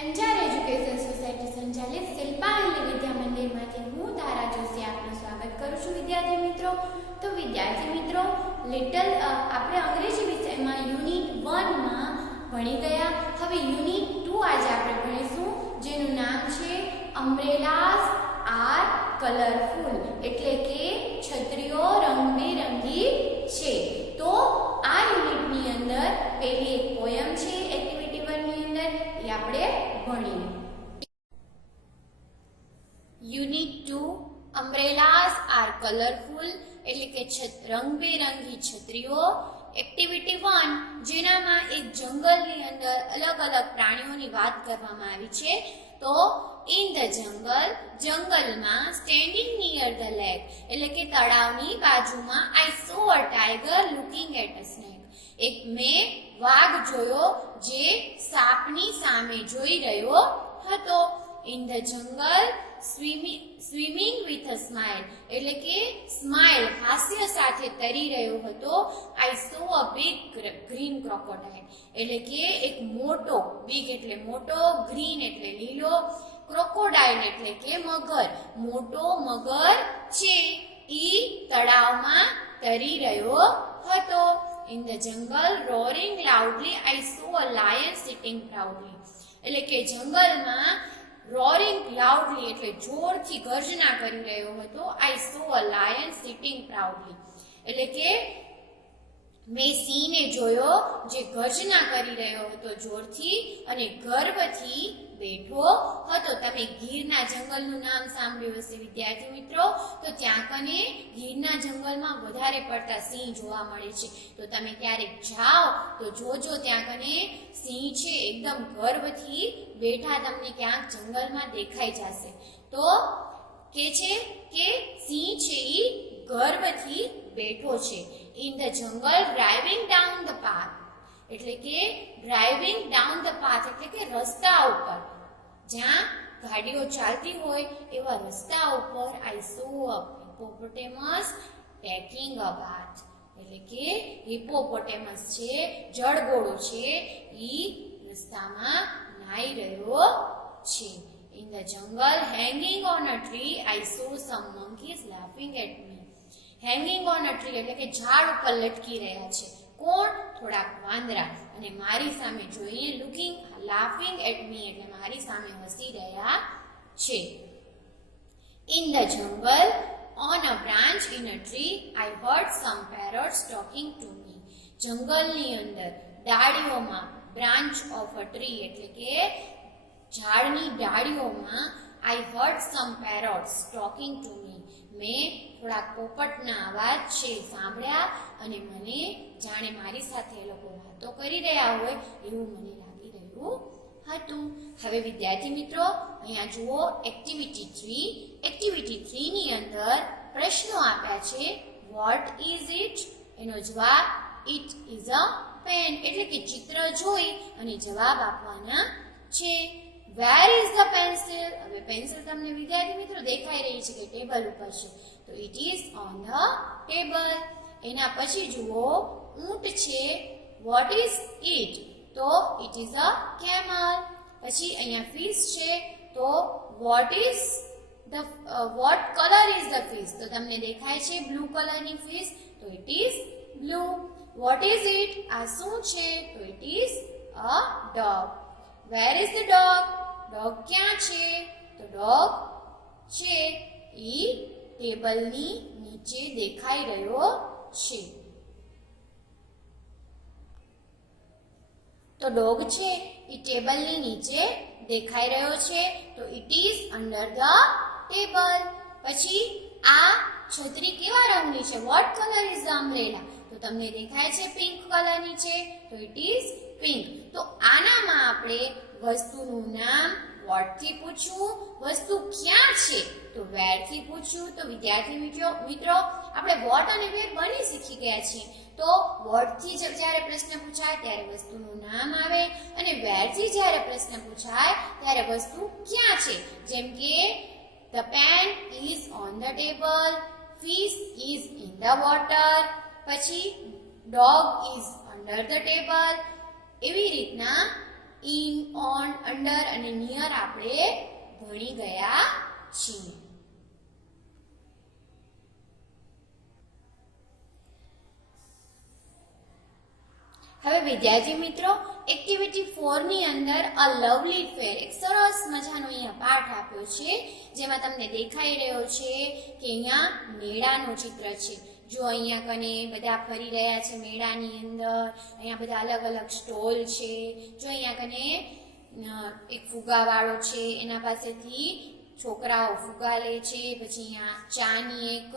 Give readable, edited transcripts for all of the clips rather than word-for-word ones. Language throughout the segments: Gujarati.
અંજાર એજ્યુકેશન સોસાયટી સંચાલિત શિલ્પા ઇંગ્લિશ વિદ્યા મંદિરમાંથી હું તારા જોશી આપનું સ્વાગત કરું છું વિદ્યાર્થી મિત્રો. તો વિદ્યાર્થી મિત્રો, આપણે અંગ્રેજી વિષયમાં યુનિટ 1 માં ભણી ગયા. હવે યુનિટ 2 આજે આપણે ભણીશું, જેનું નામ છે અમ્બ્રેલાસ આર કલરફુલ, એટલે કે છત્રીઓ રંગબેરંગી છે. તો આ યુનિટની અંદર પહેલી એક પોયમ છે એક્ટિવિટી 1 ની અંદર, એ આપણે ભણીએ. યુનિટ 2 અમ્બ્રેલાસ આર કલરફુલ, એટલે કે રંગબેરંગી છત્રીઓ. એક્ટિવિટી 1, જેનામાં એક જંગલની અંદર અલગ અલગ પ્રાણીઓની વાત કરવામાં આવી છે. તો ઇન ધ જંગલમાં સ્ટેન્ડિંગ નિયર ધ લેક, એટલે કે તળાવની બાજુમાં, I saw a tiger looking at a snake, મેં વાઘ જોયો જે સાપની સામે જોઈ રહ્યો હતો. In the jungle swimming with a smile, એટલે કે સ્માઇલ હાસ્ય સાથે તરી રહ્યો હતો. I saw a big green crocodile, એટલે કે એક મોટો, બિગ એટલે મોટો, ગ્રીન એટલે લીલો, ક્રોકોડાઇલ એટલે કે મગર, મોટો મગર છે ઈ તળાવમાં તરી રહ્યો હતો. ઇન ધ જંગલ roaring loudly, I saw a lion sitting proudly, એટલે કે જંગલમાં રોરિંગ લાઉડલી એટલે જોરથી ગર્જના કરી રહ્યો હતો. I saw a lion sitting proudly, એટલે કે મેં સિંહને જોયો જે ગર્જના કરી રહ્યો હતો જોરથી અને ગર્વથી બેઠો હતો. તમે ગીરના જંગલનું નામ સાંભળ્યું હશે વિદ્યાર્થી મિત્રો. તો ત્યાં કને ગીરના જંગલમાં વધારે પડતા સિંહ જોવા મળે છે. તો તમે ક્યારેક જાઓ તો જોજો, ત્યાં કને સિંહ છે એકદમ ગર્વથી બેઠા તમને ક્યાંક જંગલમાં દેખાઈ જશે. તો કે છે કે સિંહ છે ઈ ગર્વથી બેઠો છે. ઇન ધ જંગલ ડ્રાઇવિંગ ડાઉન ધ પાથ, એટલે કે ડ્રાઇવિંગ ડાઉન ધ પાથ એટલે કે રસ્તા ઉપર, જ્યાં ગાડીઓ ચાલતી હોય એવા રસ્તા ઉપર, આઈ saw a hippopotamus taking a બાથ, એટલે કે હિપોપોટેમસ છે, જળગોળો છે, ઈ રસ્તામાં નાઈ રહ્યો છે. In the jungle hanging on a tree, I saw some monkeys laughing at me. Hanging on a tree એટલે કે ઝાડ ઉપર લટકી રહ્યા છે. કોણ? થોડાક વાંદરા. અને મારી સામે જોઈએ, લુકિંગ લાફિંગ એટ મી એટલે મારી સામે હસી રહ્યા છે. In the jungle on a branch in a tree, I heard some parrots talking to me. જંગલની અંદર ડાળીઓમાં, બ્રાન્ચ ઓફ અ ટ્રી એટલે કે ઝાડની ડાળીઓમાં, I heard some parrots talking to me, મેં થોડાક પોપટના અવાજ છે સાંભળ્યા અને મને જાણે મારી સાથે એ લોકો વાતો કરી રહ્યા હોય એવું મને લાગી રહ્યું હતું. હવે વિદ્યાર્થી મિત્રો, અહીંયા જુઓ એક્ટિવિટી 3. એક્ટિવિટી 3 ની અંદર પ્રશ્નો આપ્યા છે. What is it? એનો જવાબ ઇટ ઇઝ અ પેન, એટલે કે ચિત્ર જોઈ અને જવાબ આપવાના છે. Where is the pencil? હવે પેન્સિલ તમને વિદ્યાર્થી મિત્રો દેખાઈ રહી છે કે ટેબલ ઉપર છે, તો it is on the table. એના પછી જુઓ ઊંટ છે, વોટ ઇઝ ઇટ? તો ઇટ ઇઝ અ કેમલ. પછી અહીંયા ફિશ છે, તો what colour is the fish? તો તમને દેખાય છે બ્લુ કલરની ફિશ, તો it is blue. What is it? આ શું છે? તો it is a dog. Where is the dog? Dog ક્યાં છે? તો ડોગ છે ઈ ટેબલની નીચે દેખાઈ રહ્યો છે. તો ડોગ છે ઈ ટેબલની નીચે દેખાઈ રહ્યો છે, તો it is under the table. પછી આ છત્રી કેવા રંગની છે? What colour is the umbrella? તો તમને દેખાય છે પિંક કલરની છે, તો ઇટ ઇઝ પિંક. તો આનામાં આપણે વસ્તુનું નામ વોટ થી પૂછ્યું, વસ્તુ ક્યાં છે તો વેર થી પૂછ્યું. તો વિદ્યાર્થી મિત્રો, આપણે વોટ અને વેર બંને શીખી ગયા છીએ. તો વોટ થી જ્યારે પ્રશ્ન પૂછાય ત્યારે વસ્તુનું નામ આવે, અને વેર થી જ્યારે પ્રશ્ન પૂછાય ત્યારે વસ્તુ ક્યાં છે. જેમ કે the pen is on the table, fish is in the water, પછી dog is under the table. એવી રીતના ઇન, ઓન, અંડર અને નિયર આપણે ભણી ગયા છીએ. હવે વિદ્યાર્થી મિત્રો, એક્ટિવિટી 4 ની અંદર અ લવલી ફેર એક સરસ મજાનો અહીંયા પાઠ આપ્યો છે, જેમાં તમને દેખાઈ રહ્યો છે કે અહીંયા મેળાનું ચિત્ર છે. જો અહીંયા કને બધા ફરી રહ્યા છે મેળાની અંદર, અહીંયા બધા અલગ અલગ સ્ટોલ છે. જો અહીંયા કને એક ફુગાવાળો છે, એના પાસેથી છોકરાઓ ફુગા લે છે. પછી અહીંયા ચાની એક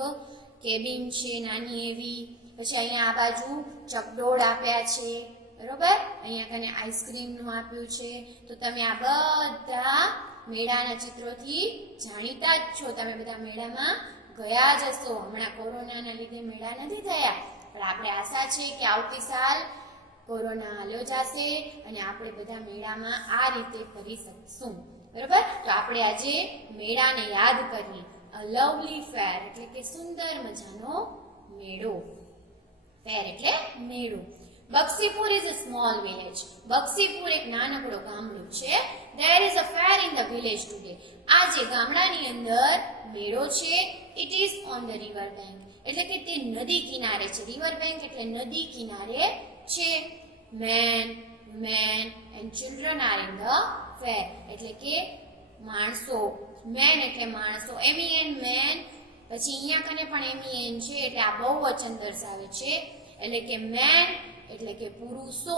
કેબિન છે નાની એવી. પછી અહીંયા આ બાજુ ચકડોળ આપ્યા છે, બરોબર. અહીંયા કને આઈસ્ક્રીમનું આપ્યું છે. તો તમે આ બધા મેળાના ચિત્રોથી જાણીતા જ છો. તમે બધા મેળામાં ગયા જ હશો. હમણાં કોરોનાના લીધે મેળા નથી થયા, પણ આપણે આશા છે કે આવતી સાલ કોરોના હાલ્યો જશે અને આપણે બધા મેળામાં આ રીતે ફરી શકશું, બરોબર. તો આપણે આજે મેળાને યાદ કરીએ. અ લવલી ફેર એટલે કે સુંદર મજાનો મેળો. ફેર એટલે મેળો. Bakshipur is a small village. Bakshipur એક નાનકડો ગામડું છે. There is a fair in the village today. આજે ગામડાની અંદર મેળો છે. It is on the river bank. એટલે કે તે નદી કિનારે છે. river bank એટલે નદી કિનારે છે. Men and children are in the fair. એટલે કે માણસો, men એટલે માણસો, men men. પછી અહીંયા કને પણ men છે એટલે આ બહુવચન દર્શાવે છે. એટલે કે men એટલે કે પુરુષો,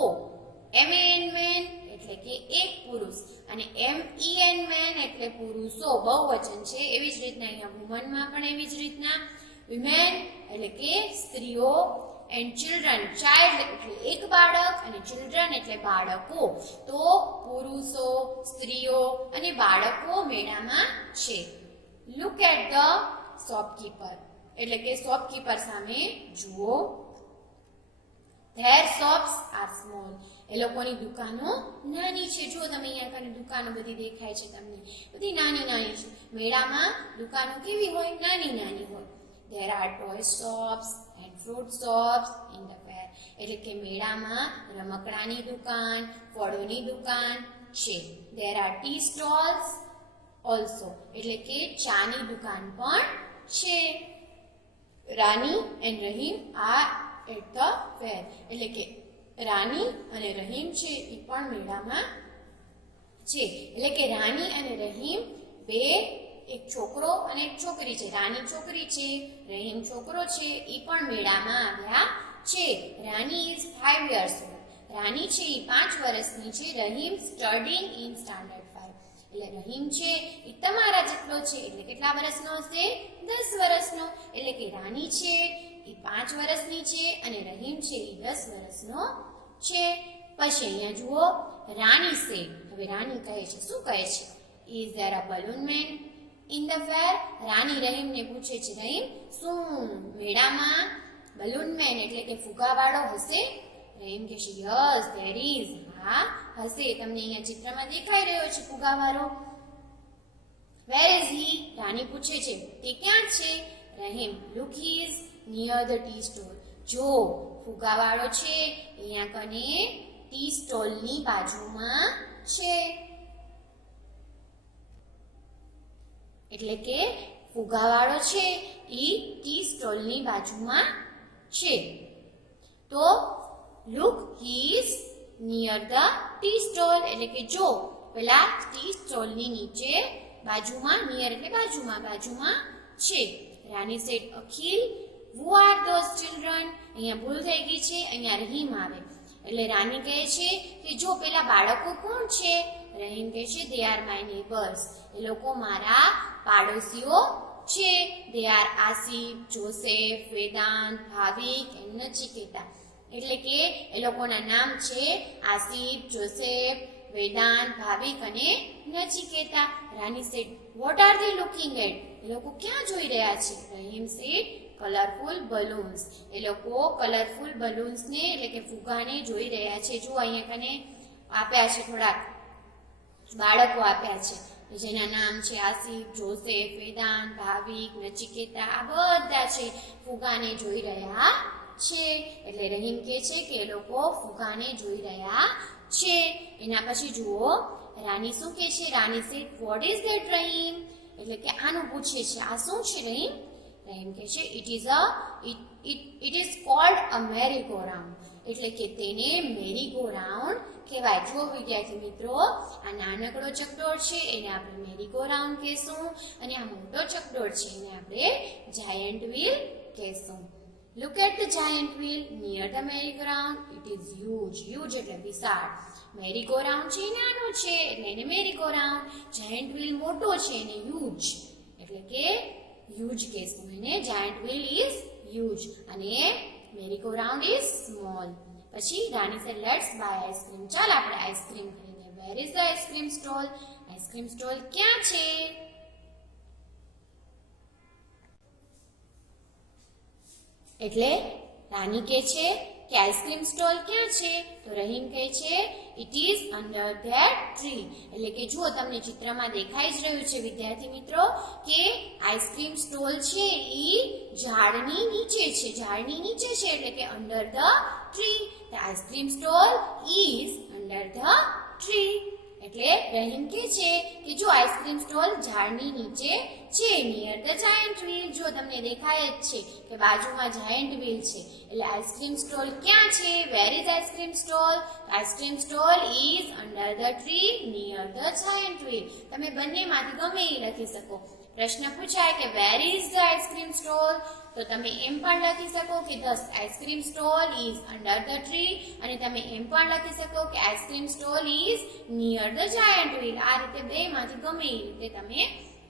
men men એટલે કે એક પુરુષ, અને men men એટલે પુરુષો બહુવચન છે. એવી જ રીતના અહીંયા વુમનમાં પણ એવી જ રીતના women એટલે કે સ્ત્રીઓ, એન્ડ ચિલ્ડ્રન, ચાઇલ્ડ એટલે એક બાળક અને ચિલ્ડ્રન એટલે બાળકો. તો પુરુષો, સ્ત્રીઓ અને બાળકો મેળામાં છે. લુક એટ ધ શોપકીપર એટલે કે શોપકીપર સામે જુઓ. Their shops are small. એ લોકોની દુકાનો નાની છે. જો તમે અહીંયા કને દુકાનો બધી દેખાય છે તમને, બધી નાની નાની છે. મેળામાં દુકાનો કેવી હોય? નાની નાની હોય. There are toy shops and fruit shops in the fair. એટલે કે મેળામાં રમકડાની દુકાન, ફળોની દુકાન છે. There are tea stalls also. એટલે કે ચાની દુકાન પણ છે. રાની and Rahim are at the fair. એટલે કે રાની અને રહીમ છે એ પણ મેળામાં છે. એટલે કે રાની અને રહીમ બે, એક છોકરો અને એક છોકરી છે. રાની છોકરી છે, રહીમ છોકરો છે, એ પણ મેળામાં આવ્યા છે. રાની ઇઝ 5 years old. રાની છે એ 5 વર્ષની છે. Rahim studying in standard 5. એટલે રહીમ છે એ તમારા જેટલો છે. એટલે કેટલા વર્ષનો હશે? 10 વર્ષનો. એટલે કે રાની છે એ 5 વર્ષની છે અને રહીમ છે એ 10 વર્ષનો છે. પછી અહીંયા જુઓ, રાની સે. હવે રાની કહે છે, શું કહે છે? Is there a balloon man in the fair? Rani રહીમને પૂછે છે, રહીમ શું મેળામાં બલૂન મેન એટલે કે ફુગાવાળો હશે? રહીમ કહે છે, યસ ધેર ઇઝ. હા હશે. તમને અહીંયા ચિત્રમાં દેખાઈ રહ્યો છે ફુગાવાળો. Where is he? રાની પૂછે છે, તે ક્યાં છે? Rahim, look he is near the tea stall. જો ફુગાવાળો છે અહીંયા કને ટી સ્ટોલની બાજુમાં છે. એટલે કે ફુગાવાળો છે એ ટી સ્ટોલની બાજુમાં છે. તો look he is near the tea stall. એટલે કે જો પેલા ટી સ્ટોલની નીચે બાજુમાં, નિયર એટલે બાજુમાં, બાજુમાં છે. Rani said, Akhil who are those children? અહીંયા ભૂલ થઈ ગઈ છે, અહીંયા રહીમ આવે. એટલે રાની કહે છે કે જો પેલા બાળકો કોણ છે? રહીમ કહે છે they are my neighbors. એ લોકો મારા પાડોશીઓ છે. they are Asif, Joseph, Vedant, Bhavik and Nachiketa. એટલે કે એ લોકોના નામ છે આસિફ, જોસેફ, વેદાંત, ભાવિક અને Nachiketa. Rani said, what are they looking at? એ લોકો ક્યાં જોઈ રહ્યા છે? Rahim said, colourful balloons. એ લોકો કલરફુલ બલૂન્સને એટલે કે ફુગાને જોઈ રહ્યા છે. જો અહીંયા કને આપ્યા છે થોડાક બાળકો આપ્યા છે જેના નામ છે આસિફ, જોસેફ, વેદાંત, ભાવિક, નચિકેતા. આ બધા છે ફુગાને જોઈ રહ્યા છે. એટલે રહીમ કહે છે કે એ લોકો ફુગાને જોઈ રહ્યા છે. એના પછી જુઓ રાની શું કહે છે? Rani said what is that Rahim? એટલે કે આનું પૂછે છે આ શું છે રહીમ? રહીમ કહે છે it is called a merry go round. એટલે કે તેને મેરી ગો રાઉન્ડ કહેવાય. જો વિદ્યાર્થી મિત્રો આ નાનકડો ચકડોળ છે એને આપણે મેરી ગો રાઉન્ડ કહેશું અને આ મોટો ચકડોળ છે એને આપણે જાયન્ટ વ્હીલ કહેશું. Look at the giant wheel near the merry-go-round. It is huge. Huge એટલે વિશાળ. merry-go-round છે નાનો છે એટલે એને merry-go-round. giant wheel મોટો છે એને huge એટલે કે huge કહેશું એને. giant wheel is huge અને merry-go-round is small. પછી રાની said let's buy ice cream. ચાલ આપણે આઈસ્ક્રીમ ખરીદીએ. Where is the ice cream stall? Ice cream stall ક્યાં છે? એટલે રાની કહે છે કે આઈસ્ક્રીમ સ્ટોલ ક્યાં છે? તો રહીમ કહે છે it is under that tree. એટલે કે જુઓ તમને ચિત્રમાં દેખાઈ જ રહ્યું છે વિદ્યાર્થી મિત્રો કે આઈસ્ક્રીમ સ્ટોલ છે ઈ ઝાડની નીચે છે. ઝાડની નીચે છે એટલે કે under the tree. The ice cream stall is under the tree. એટલે રહીમ કહે છે કે જો આઈસ્ક્રીમ સ્ટોલ ઝાડની નીચે છે નિયર ધ જાયન્ટ વ્હીલ. જો તમને દેખાય જ છે કે બાજુમાં જાયન્ટ વ્હીલ છે એટલે આઈસ્ક્રીમ સ્ટોલ ક્યાં છે? Where is ice cream stall? Ice cream stall is under the tree near the giant wheel. તમે બંનેમાંથી ગમે એ લખી શકો. પ્રશ્ન પૂછાય કે where is the ice cream stall? તો તમે એમ પણ લખી શકો કે the ice cream stall is under the tree અને તમે એમ પણ લખી શકો કે ice cream stall is near the giant wheel. આ રીતે બેમાંથી ગમે એ રીતે તમે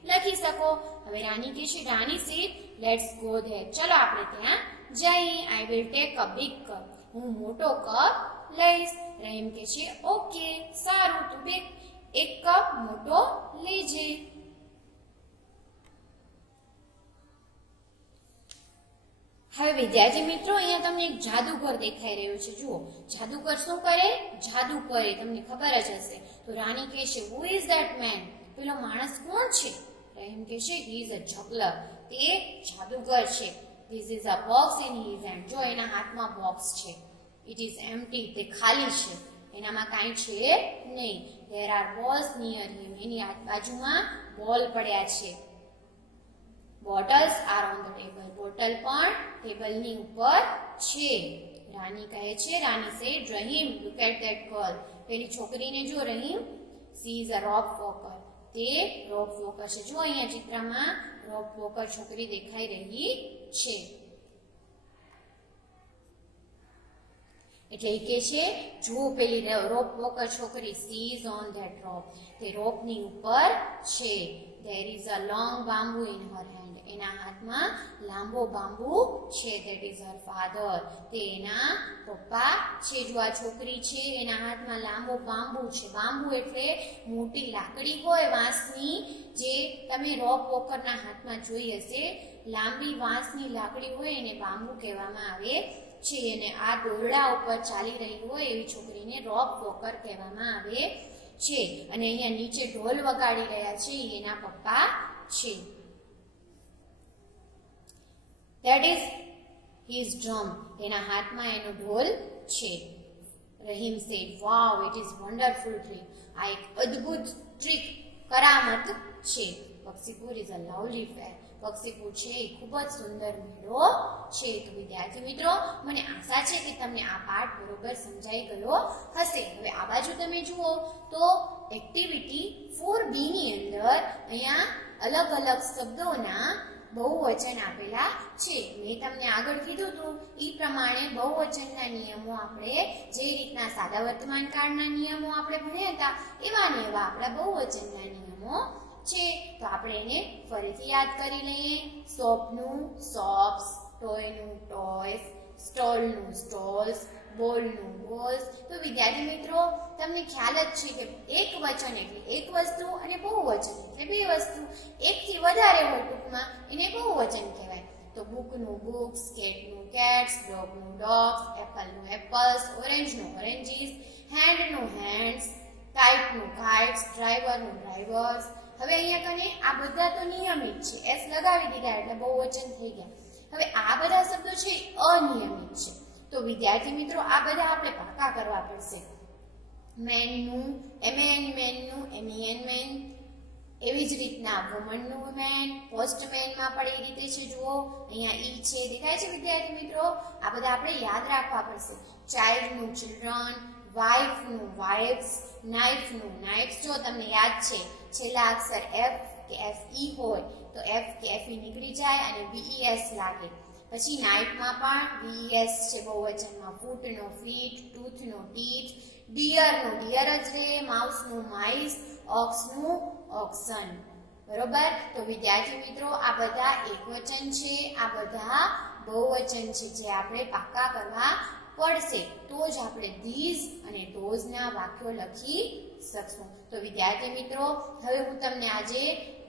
લખી શકો. હવે રાની કહે છે Rani said let's go there. ચલો આપણે ત્યાં જઈએ. I will take a big cup. હું મોટો કપ લઈશ. રહીમ કહે છે ઓકે સારું તું એક કપ મોટો લેજે. હવે વિદ્યાર્થી મિત્રો અહીંયા તમને એક જાદુગર દેખાઈ રહ્યો છે. જુઓ જાદુગર શું કરે? જાદુ કરે. તમને ખબર જ હશે. તો રાની કહે છે હુ ઇઝ ધેટ મેન? પેલો માણસ કોણ છે? રહીમ કહે છે હી ઇઝ અ જગલર. તે જાદુગર છે. This is a box in his hand. જો એના હાથમાં બોક્સ છે. It is empty. તે ખાલી છે. એનામાં કાંઈ છે નહીં. There are balls near him. એની બાજુમાં બોલ પડ્યા છે. Bottles are on the table. Bottle પણ ટેબલની ઉપર છે. રાની કહે છે Rani said Rahim look at that girl. પેલી છોકરીને જો Rahim she is a rock walker. તે રોક વોકર છે. જો અહીંયા ચિત્રમાં રોક વોકર છોકરી દેખાઈ રહી છે. એટલે એ કહે છે જો પેલી રોપ વોકર છોકરી સી ઇઝ ઓન ધેટ રોપ. તે રોપની ઉપર છે. There is a long bamboo in her hand. એના હાથમાં લાંબો બાંબુ છે. That is her father. તે એના પપ્પા છે. જો આ છોકરી છે એના હાથમાં લાંબો બાંબુ છે. બાંબુ એટલે મોટી લાકડી હોય વાંસની, જે તમે રોપ વોકરના હાથમાં જોઈ હશે. લાંબી વાંસની લાકડી હોય એને બાંબુ કહેવામાં આવે છે. અને આ દોરડા ઉપર ચાલી રહી હોય એવી છોકરીને રોપ વોકર કહેવામાં આવે છે. અને અહીંયા નીચે ઢોલ વગાડી રહ્યા છે એના પપ્પા છે. That is his drum. એના હાથમાં એનો ઢોલ છે. Rahim said, wow, it is wonderful trick. આ એક અદ્ભુત ટ્રીક કરામત છે. Bakshipur is a lovely fair. Bakshipur છે એ ખૂબ જ સુંદર મેળો છે. તો વિદ્યાર્થી મિત્રો મને આશા છે કે તમને આ પાઠ બરોબર સમજાઈ ગયો હશે. હવે આ બાજુ તમે જુઓ તો એક્ટિવિટી 4B ની અંદર અહીંયા અલગ અલગ શબ્દોના બહુવચન આપેલા છે. મેં તમને આગળ કીધું હતું એ પ્રમાણે બહુવચનના નિયમો આપણે જે રીતના સાદા વર્તમાન કાળના નિયમો આપણે ભણ્યા હતા એવા ને એવા આપણા બહુવચનના નિયમો છે. તો આપણે એને ફરીથી યાદ કરી લઈએ. સોપનું સોપ્સ, ટોયનું ટોયસ, સ્ટોલનું સ્ટોલ્સ, બોલનું બોલ્સ. તો વિદ્યાર્થી મિત્રો તમને ખ્યાલ જ છે કે એક વચન એટલે એક વસ્તુ અને બહુવચન એટલે બે વસ્તુ. એકથી વધારે હોય ટૂંકમાં એને બહુવચન કહેવાય. તો બુકનું બુક્સ, કેટનું કેટ્સ, ડોગનું ડોગ્સ, એપલનું એપલ્સ, ઓરેન્જનું ઓરેન્જીસ, હેન્ડનું હેન્ડ્સ, કાઇટનું કાઇટ્સ, ડ્રાઈવરનું ડ્રાઈવર્સ. હવે અહીંયા કને આ બધા તો નિયમિત છે. એસ લગાવી દીધા એટલે બહુવચન થઈ ગયા. હવે આ બધા શબ્દો છે અનિયમિત છે. તો વિદ્યાર્થી મિત્રો આ બધા આપણે પાકા કરવા પડશે. મેનનું મેનનું મેન, એવી જ રીતના વુમનનું વુમેન, પોસ્ટમેનમાં પણ એ રીતે છે. જુઓ અહીંયા ઈ છે, દેખાય છે વિદ્યાર્થી મિત્રો? આ બધા આપણે યાદ રાખવા પડશે. ચાઇલ્ડનું ચિલ્ડ્રન, વાઇફનું વાઇફ્સ, નાઇફનું નાઇફ્સ. જો તમને યાદ છે છેલ્લા અક્ષર એફ કે એફ ઈ હોય તો એફ કે એફ ઈ નીકળી જાય અને બીઈએસ લાગે. પછી નાઇફમાં પણ બીઈએસ છે બહુવચનમાં. ફૂટનો ફીટ, ટૂથનો ટીથ, ડિયરનું ડિયર જ રહે, માઉસનું માઇસ, ઓક્સનું ઓક્સન. બરોબર? તો વિદ્યાર્થી મિત્રો આ બધા એકવચન છે, આ બધા બહુવચન છે જે આપણે પાક્કા કરવા પડશે. તો જ આપણે ધીઝ અને ધોઝના વાક્યો લખી શકશું. તો વિદ્યાર્થી મિત્રો હવે હું તમને આજે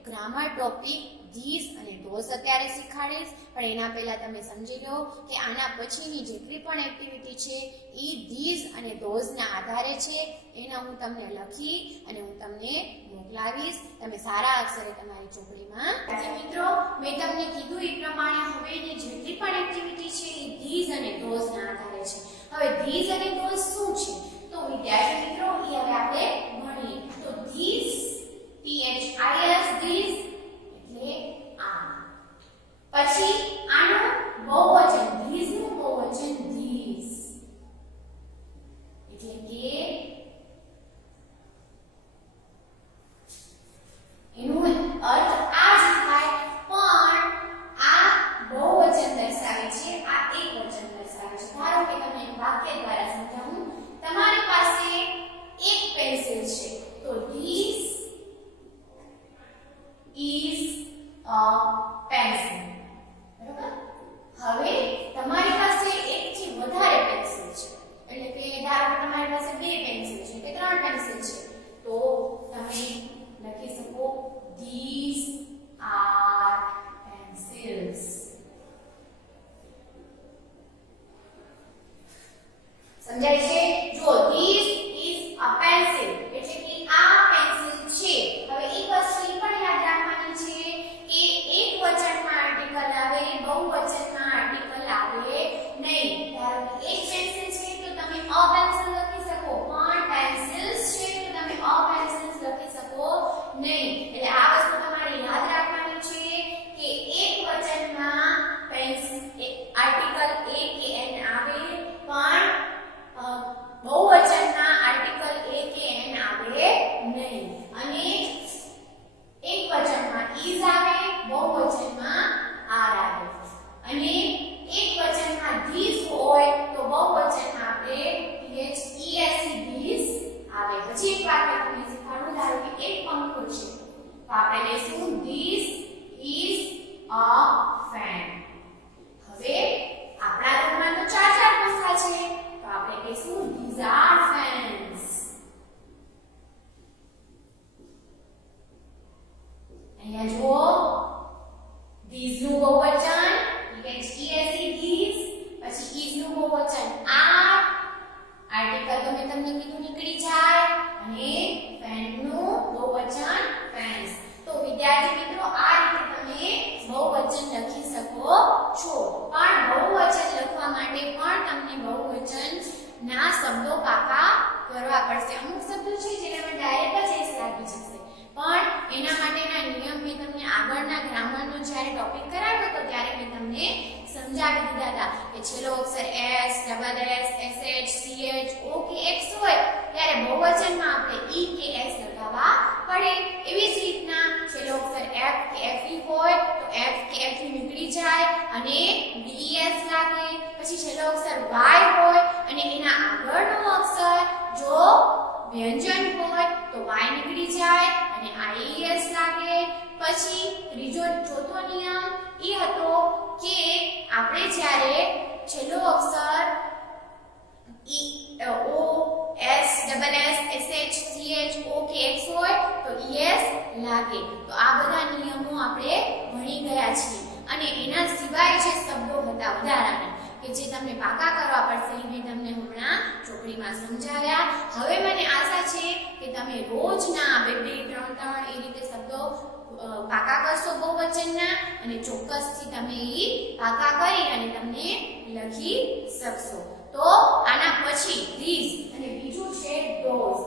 ગ્રામર ટોપિક ધીઝ અને ધોઝ અત્યારે શીખવાડીશ, પણ એના પહેલા તમે સમજી લો કે આના પછીની જેટલી પણ એક્ટિવિટી છે એ ધીઝ અને ધોઝના આધારે છે. એના હું તમને લખી અને હું તમને મોકલાવીશ. તમે સારા અક્ષરે તમારી ચોપડીમાં. મિત્રો મેં તમને કીધું એ પ્રમાણે હવેની જેટલી પણ એક્ટિવિટી છે એ ધીઝ અને ધોઝના આધારે છે. હવે ધીઝ અને ધોઝ શું છે તો વિદ્યાર્થી મિત્રો એ હવે આપણે ભણીએ. તો ધીઝ THIS ધીઝ એટલે આ. પછી આનું બહુવચન ધીઝનું બહુવચન ધીઝ એટલે કે એનું અર્થ આ જ થાય, પણ આ બહુવચન દર્શાવે છે, આ એકવચન દર્શાવે છે. ધારો કે તમને એક વાક્ય દ્વારા સમજાવું. તમારી પાસે એક પેન્સિલ છે તો ધીસ is a pencil. બરોબર? હવે તમારી પાસે એકથી વધારે પેન્સિલ છે, એટલે કે ધારો કે તમારી પાસે બે પેન્સિલ છે કે ત્રણ પેન્સિલ છે, તો તમે લખી શકો these are pencils. સમજાય છે? જો these is a pencil એટલે કે આ પેન્સિલ છે. હવે એક વસ્તુ એ પણ યાદ રાખવાની છે કે એક વચનમાં આર્ટિકલ આવે, બહુવચનમાં આર્ટિકલ આવે નહીં. ધારો કે એક પેન્સિલ છે તો તમે અ પેન્સિલ લખી શકો, પણ પેન્સિલ્સ છે તો તમે અ પેન્સિલ્સ લખી શકો નહીં. એટલે આ વસ્તુ તમારે યાદ રાખવાની છે કે એક વચનમાં પેન્સિલ આર્ટિકલ એ કે એન આવે, પણ બહુવચનમાં આર્ટિકલ એ કે એન આવે નહીં. અને એકવચનમાં is આવે, બહુવચનમાં are આવે. અને એકવચનમાં these હોય તો બહુવચનમાં આપણે THES these આવે. પછી એક વાક્ય તમને શીખવાડું. ધારો કે એક પંખો છે તો આપણે લઈશું this is a fan. હવે આપણા રૂમમાં તો ચાર ચાર પંખા છે તો આપણે કહીશું these are fans. અહીંયા જુઓ these નું બહુવચન THES these, પછી is નું બહુવચન are, આર્ટિકલ તો મેં તમને કીધું નીકળી જાય, અને fan નું બહુવચન fans. તો વિદ્યાર્થી મિત્રો આ રીતે તમે બહુવચન લખી શકો છો. પણ બહુવચન લખવા માટે પણ તમને બહુવચન ના શબ્દો પાકા કરવા પડશે. અમુક શબ્દો છે જેનામાં ડાયરેક્ટ જ એસ લાગી જશે, પણ એના માટેના નિયમ મેં તમને આગળના ગ્રામરનો જ્યારે ટોપિક કરાવ્યો હતો ત્યારે મેં તમને સમજાવી દીધા હતા કે છેલ્લો અક્ષર S, double S, SH, CH, O કે એક્સ હોય ત્યારે બહુવચનમાં આપણે ઈ કે એસ લગાવવા પડે. એવી જ રીતના છેલ્લો અક્ષર એફ કે એફઈ હોય તો એફ કે એફઈ નીકળી જાય અને બીએસ લાગે. પછી છેલ્લો અક્ષર વાય હોય અને એના આગળનો અક્ષર જો વ્યંજન હોય તો વાય નીકળી જાય અને આઈએસ લાગે. પછી ત્રીજો ચોથો નિયમ એ હતો કે આપણે જ્યારે છેલ્લો અક્ષર O S, double S, SH, CH, O કે એક્સ હોય તો ઈએસ લાગે. તો આ બધા નિયમો આપણે ભણી ગયા છીએ. અને એના સિવાય જે શબ્દો હતા વધારાના કે જે તમને પાકા કરવા પડશે એ મેં તમને હમણાં ચોપડીમાં સમજાવ્યા. હવે મને આશા છે કે તમે રોજના 2-2, 3-3 એ રીતે શબ્દો પાકા કરશો બહુવચનના, અને ચોક્કસથી તમે એ પાકા કરી અને તમને લખી શકશો. તો આના પછી these અને બીજું છે those.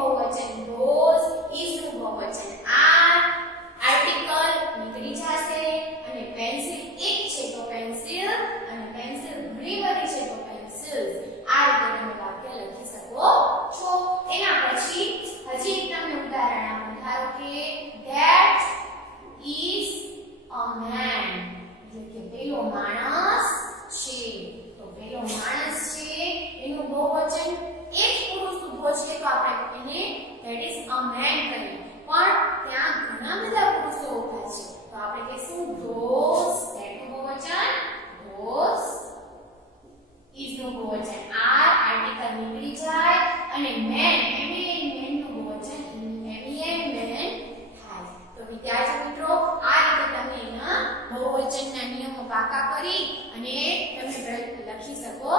બહુવચન those, is નું બહુવચન are, આર્ટિકલ નીકળી જશે અને પેન્સિલ એક છે તો પેન્સિલ અને પેન્સિલ ઘણી બધી છે તો પેન્સિલ્સ. આ રીતે તમે વાક્ય લખી શકો છો. એના પછી હજી એક તમને ઉદાહરણ આપું. ધારો કે that is a man, એટલે કે પેલો માણસ છે. તો પેલો માણસ છે એનું બહુવચન એક પુરુષ ઉભો છે તો આપણે એને that is a man કહીએ. પણ ત્યાં ઘણા બધા પુરુષો ઉભા છે તો આપણે કહીશું those, that નું બહુવચન those, is નું બહુવચન are, આર્ટિકલ નીકળી જાય અને man, man નું બહુવચન man થાય. તો વિદ્યાર્થી મિત્રો આ રીતે તમે એના બહુવચનના નિયમો પાકા કરી અને તમે લખી શકો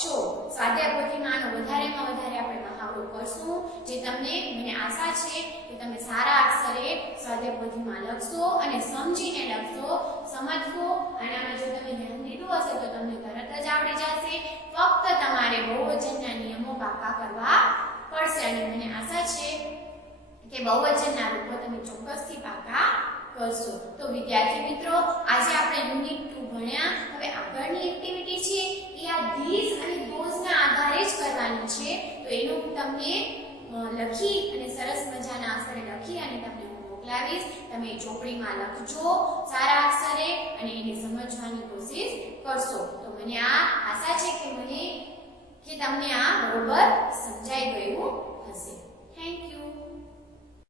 છો. સ્વાધ્યાય પોથીમાં આનો વધારેમાં વધારે આપણે મહાવરો કરશું, જે તમને મને આશા છે કે તમે સારા અક્ષરે સ્વાધ્યાય પોથીમાં લખશો અને સમજીને લખશો, સમજશો. આનામાં જો તમે ધ્યાન દીધું હશે તો તમને તરત જ આવડી જશે. ફક્ત તમારે બહુવચનના નિયમો પાકા કરવા પડશે અને મને આશા છે કે બહુવચનના રૂપો તમે ચોક્કસથી પાકા કરશો. તો વિદ્યાર્થી મિત્રો આજે આપણે યુનિટ 2 ભણ્યા. હવે આગળની એક્ટિવિટી છે એ આ these અને those ના આધારે જ કરવાની છે. તો એનું હું તમને લખી અને સરસ મજાના અક્ષરે લખી અને તમને હું મોકલાવીશ. તમે ચોપડીમાં લખજો સારા અક્ષરે અને એને સમજવાની કોશિશ કરશો. તો મને આ આશા છે કે તમને આ બરોબર સમજાઈ ગયું હશે. Thank you.